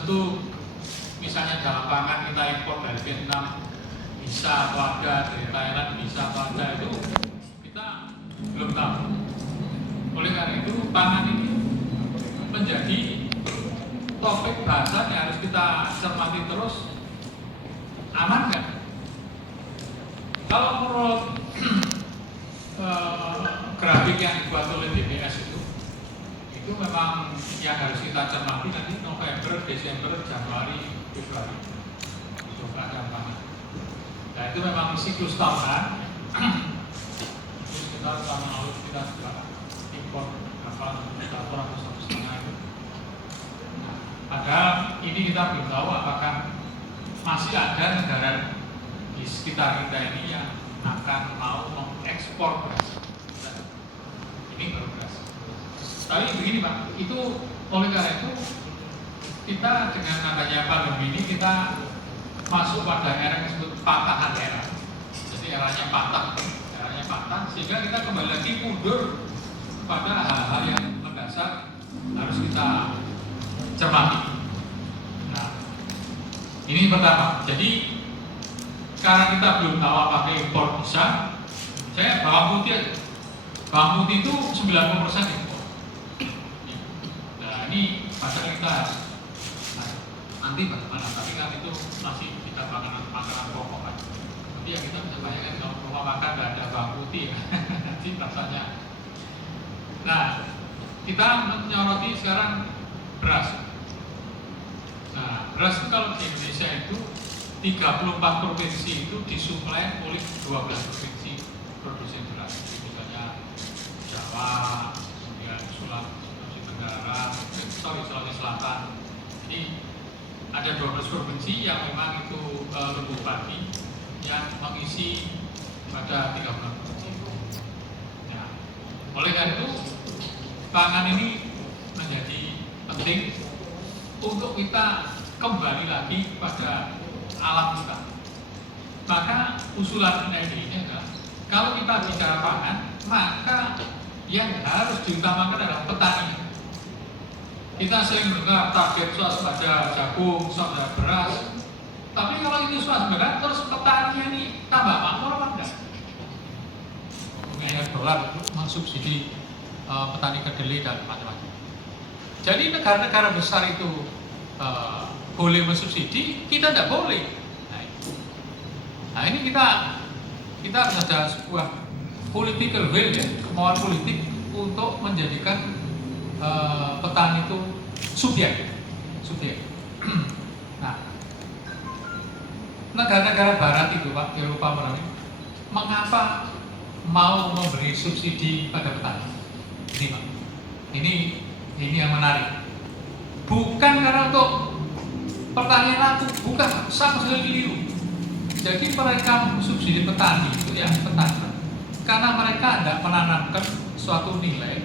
tentu misalnya dalam pangan kita impor dari Vietnam bisa atau ada, dari Thailand bisa atau ada, itu kita belum tahu. Oleh karena itu pangan ini menjadi topik bahasan yang harus kita cermati terus. Aman nggak? Kalau menurut grafik yang dibuat oleh DPS itu memang yang harus kita cermati nanti November, Desember, Januari, Februari untuk keadaan pangan. Nah itu memang siklus tahunan. Terus kita tahun lalu kita juga impor berapa atau 1,5 itu. Nah, padahal ini kita belum tahu apakah masih ada negara di sekitar kita ini yang akan mau mengekspor beras. Ini baru beras. Tapi begini Pak, itu oleh karena itu kita dengan adanya pandemi ini kita masuk pada era yang disebut patahan era. Jadi eranya patah, sehingga kita kembali lagi mundur pada hal-hal yang mendasar harus kita cermati. Nah, ini pertama. Jadi karena kita belum tahu apakah impor bisa, saya bawang putih aja. Bawang putih itu 90% impor. Nah ini pasar kita nanti bagaimana, tapi kan itu masih kita makanan pokok kan. Nanti yang kita bisa bayangkan kalau rumah makan tidak ada bawang putih, nanti rasanya. Nah kita menyoroti sekarang beras. Nah beras itu kalau di Indonesia itu 34 provinsi itu disuplai oleh 12 provinsi produsen beras. Misalnya Jawa, kemudian Sulawesi Tenggara, Sulawesi Selatan. Jadi ada 12 provinsi yang memang itu lumbung padi yang mengisi pada 3 bulan provinsi. Nah, oleh karena itu pangan ini menjadi penting untuk kita kembali lagi pada alam kita. Maka usulan ini adalah kalau kita bicara pangan, maka yang harus diutamakan adalah petani. Kita sering mendengar target swasembada jagung, swasembada beras. Tapi kalau itu swasembada, terus petani ini tambah makmur apa enggak? Miliar dolar itu mensubsidi petani kedelai dan macam-macam. Jadi negara-negara besar itu boleh mensubsidi, kita tidak boleh. Nah ini kita harus ada sebuah political will ya, kemauan politik untuk menjadikan petani itu subjek. Nah, negara-negara Barat itu Pak, Eropa mengapa mau memberi subsidi pada petani? Ini Pak, ini yang menarik. Bukan karena untuk pertanian laku, bukan, sama sekali keliru. Jadi mereka subsidi petani itu ya petani, karena mereka tidak menanamkan suatu nilai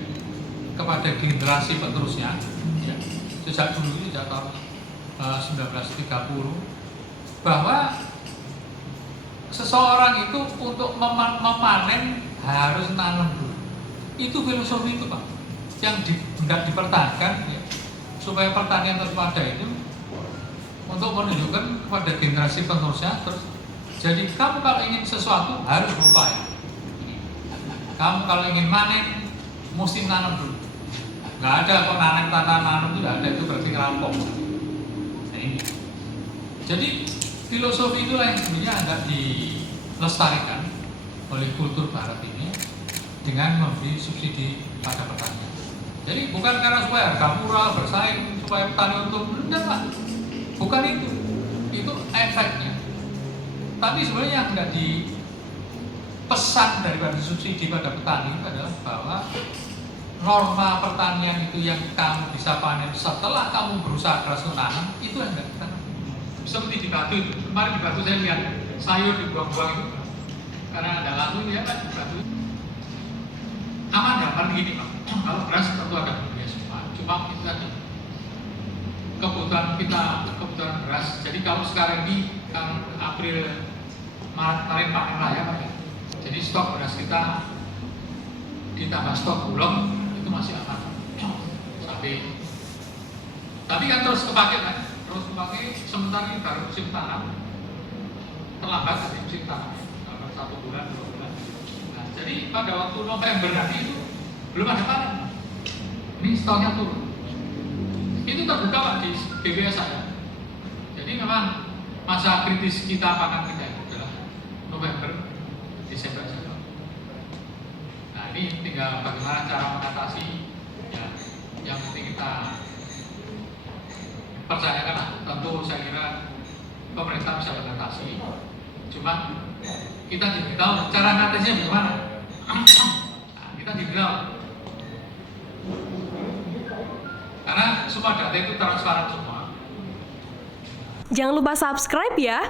kepada generasi penerusnya. Ya, sejak dulu, sejak tahun 1930, bahwa seseorang itu untuk memanen harus nanam dulu. Itu filosofi itu Pak, yang tidak dipertahankan ya, supaya pertanian tetap ada itu untuk menunjukkan kepada generasi penerusnya. Terus jadi kamu kalau ingin sesuatu harus berupaya. Kamu kalau ingin manen mesti nanam dulu. Nggak ada kok nanam tanpa nanam, itu nggak ada, itu berarti ngerampok. Nah, ini. Jadi filosofi itulah yang sebenarnya ada dilestarikan oleh kultur Barat ini dengan memberi subsidi pada petani. Jadi bukan karena supaya harga murah, bersaing, supaya petani untung, enggak Pak. Bukan itu efeknya. Tapi sebenarnya yang tidak dipesan daripada subsidi pada petani adalah bahwa norma pertanian itu yang kamu bisa panen setelah kamu berusaha keras menanam, itu yang tidak kita. Seperti di Batu itu, kemarin di Batu saya lihat sayur dibuang-buang itu karena ada lalu ya kan di Batu. Aman dapat begini Pak, kalau beras tentu ada ya semua, cuma itu tadi kebutuhan beras. Jadi kalau sekarang ini kan April Maret kemarin panen raya Pak ya, jadi stok beras kita ditambah stok bulog itu masih aman sampai. Tapi kan terus kepake kan, terus pakai sementara ini baru musim tanam, terlambat dari musim tanam, dalam 1 bulan 2 bulan. Nah, jadi pada waktu November nanti itu belum ada panen, ini stoknya turun. Itu terbuka Pak di BPS saya. Jadi memang masa kritis kita pangan kita itu adalah November, Desember. Nah, ini tinggal bagaimana cara mengatasi, ya, yang penting kita percayakan. Tentu saya kira pemerintah bisa mengatasi, cuma kita diberitahu cara mengatasinya bagaimana. Nah, kita diberitahu karena semua data itu transparan semua. Jangan lupa subscribe ya.